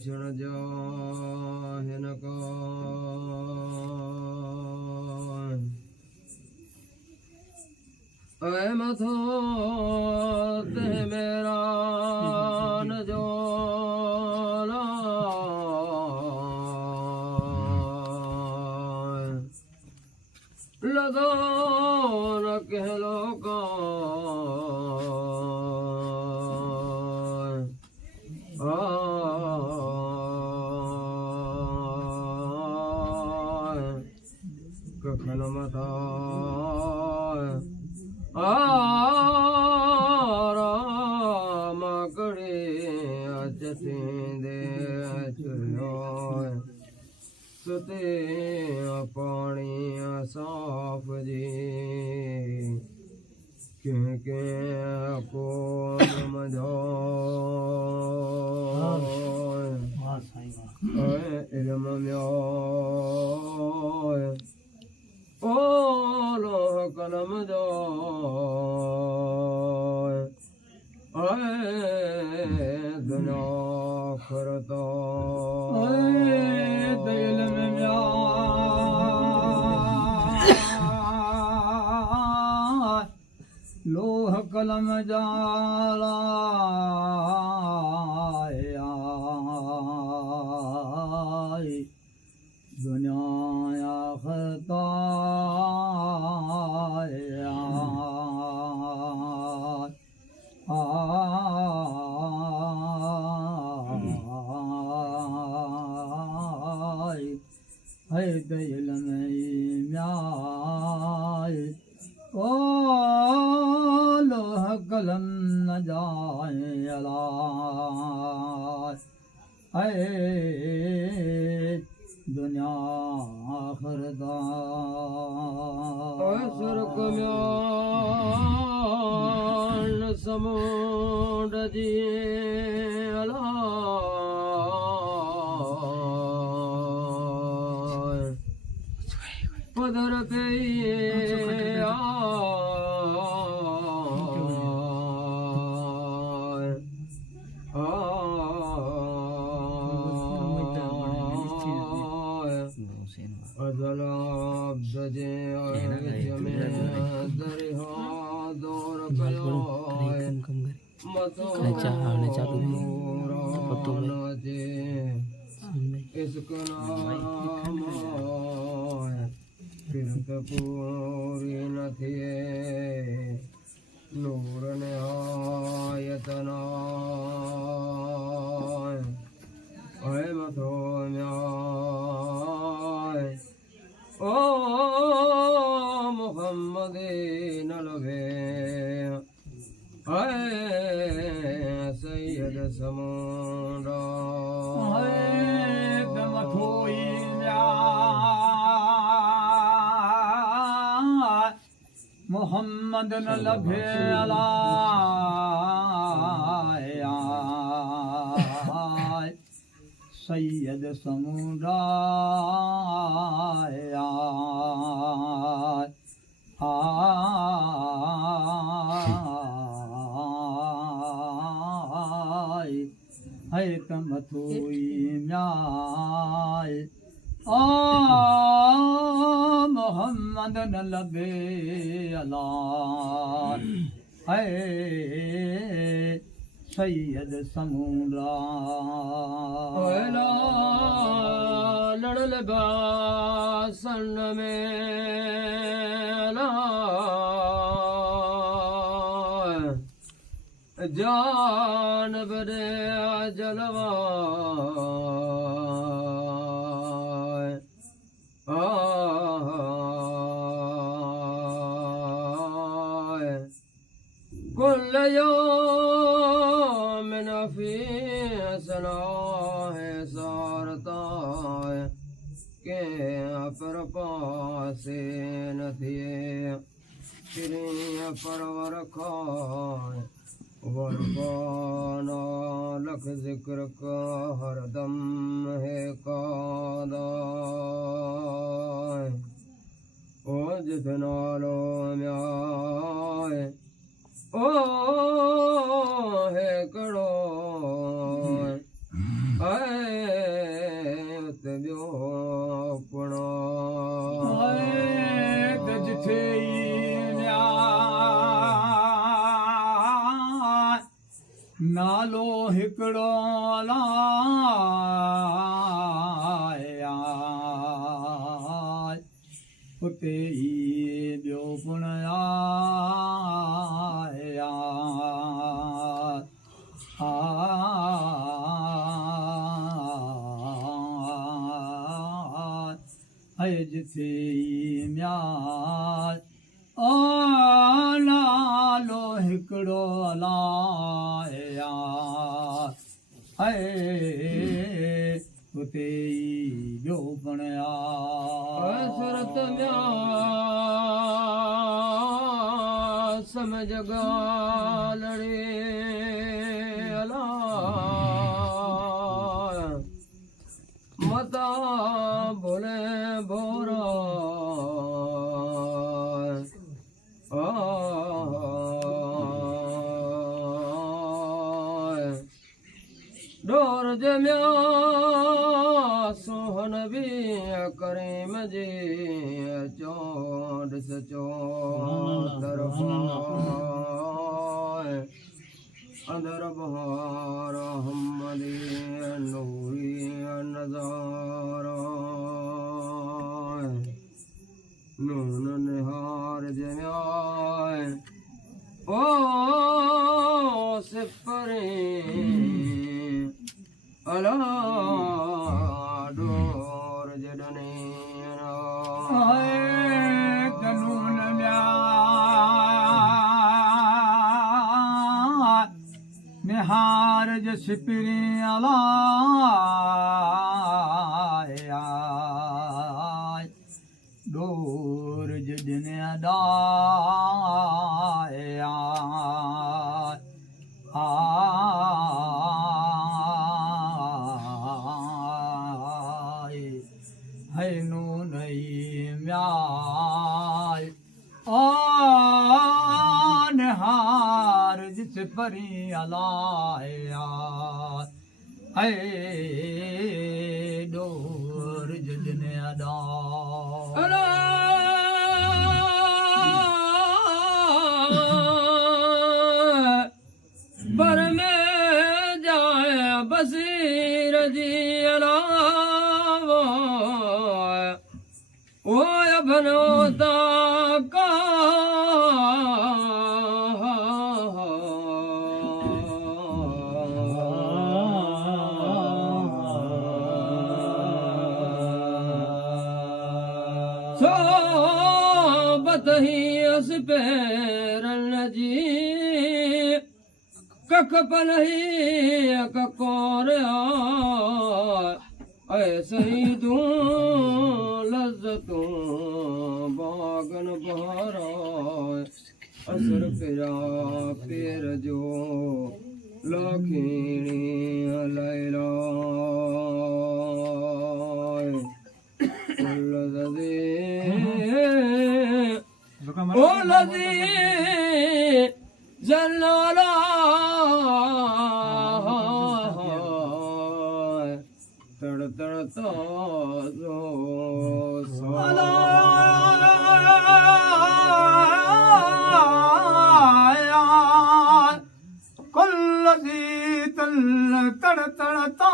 पूछण जाहि न कान ऐ मथो ते मेरा न जोला लदो न कहलो का कखन मता राम करे अचते चुनो सुते पानी साफ जी के को मझो इल्म म्यो ओलो कलम जो दुनिया खरतो दिल में लोह कलम जाला दुनिया खरता है दिल में म्याय ओ लोह कलम न जाए अला है दुनिया खरदा सुरक म्यान समुंड जी अला पदर पे अदलाब्दजे में दरिहा दौर कयो मतो नजे इसको नाम फिरत पूरी न थिए नूर निहायतना ऐ मथो न्याय ओ मोहम्मद न लभे ऐ सैयद समुंडा मथोई मोहम्मद न लभे अला सैयद समुदाय है कमथोई न्याय मोहम्मद न लभे अला है सैयद समुंडा लड़ल बासन में जान बरे जलवा कुल यौम नफी सलाह सारता के पर पासे न थिए तिरिय परवर खाए वरबाना लख जिक्र का हरदम है कादा ओ जितना लो म्याए ओ है कड़ो ऐ जिथे नालो हिकिड़ो अलाया उते ई ॿियो गुण आया है जिथे नालो हिकिड़ो अलाया है उते ई ॿियो गुण सुरत समझ गालड़े अला मता भोले भोरा डोर जम्या सोहन भी करीम जी चौंड सचो अंदर बहार हमदी नूरी नजारा नून निहार जम्या ओ सिपरे अला डोर जडने कानून निहार जस पिरी अलाया डोर जडने अदाया है नो नई म्याल निहार जिस परी अलाया है डोर जडने अदा बर में जाए बसीर जी अला ओ बनोता का सोबत ही अस पैरन जी कख पलही ककोर ऐसे ही दूं लज्जतों बागन बहारा असर पिरा पेर जो लाखीणी लैला ओ लजी जल्ला तड़ तड़ता जो कुल्लजी तल तड़ तड़ता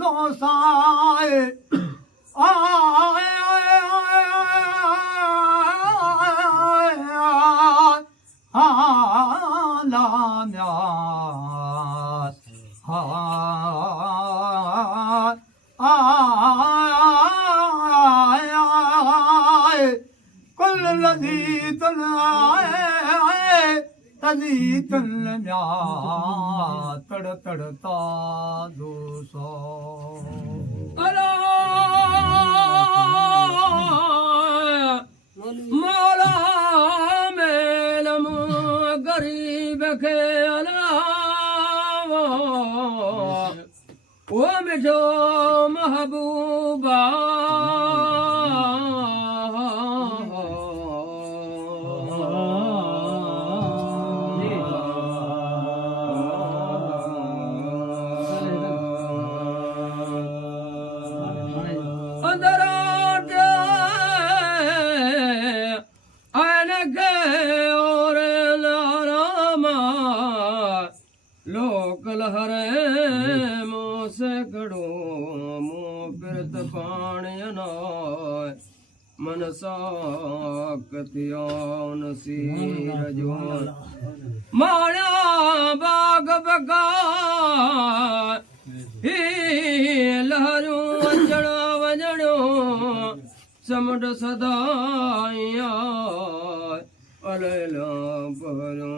लो साए कुल लजी तल तजी तल म्या तड़ तड़ता दो सौ मौला मेलम गरीब के अलावा वो मिठो महबूबा मन साकतियान सीर जो माया बाग बगा ही लहरू अचड़ो वजड़ो समुंड सदाइया अलेला बहरो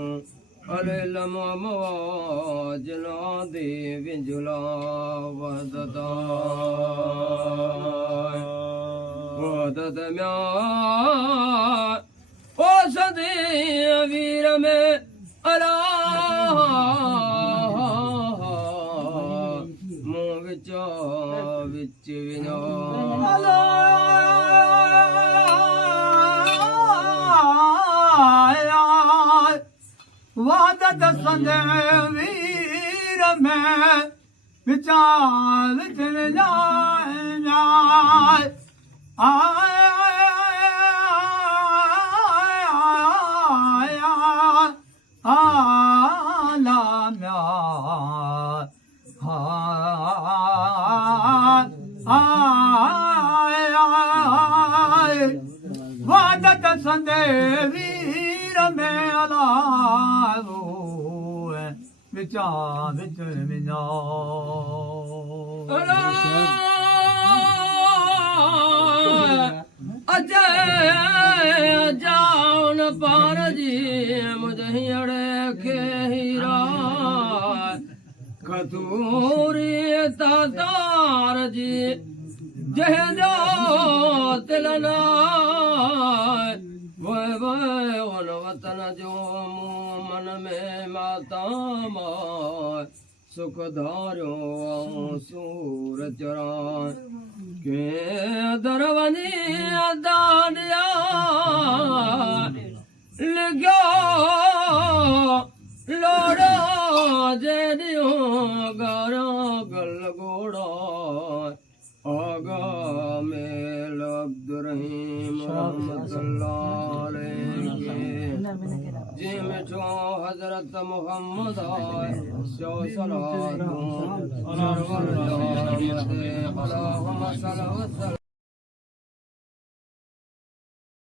अलेला मौजना देवी जुला वदता वदत म्या ओ सदे वीर में अला मुँह विच विना वादत संदे वीर में विचार चल जाए वादत संदे वीर में अलारो विचार विना अजय जान पार जी मुझे अड़े के हीरा खतूरी तार जी जह जो तिलना वन वतन जो मन में माता माँ सुख धारो सूर चरा के दरवनी दानिया लिखो लोड़ो जेदियो गारा गल गोड़ा आगा में अब्दुर्रहीम जिम छो हजरत मुहम्मद सो सलातो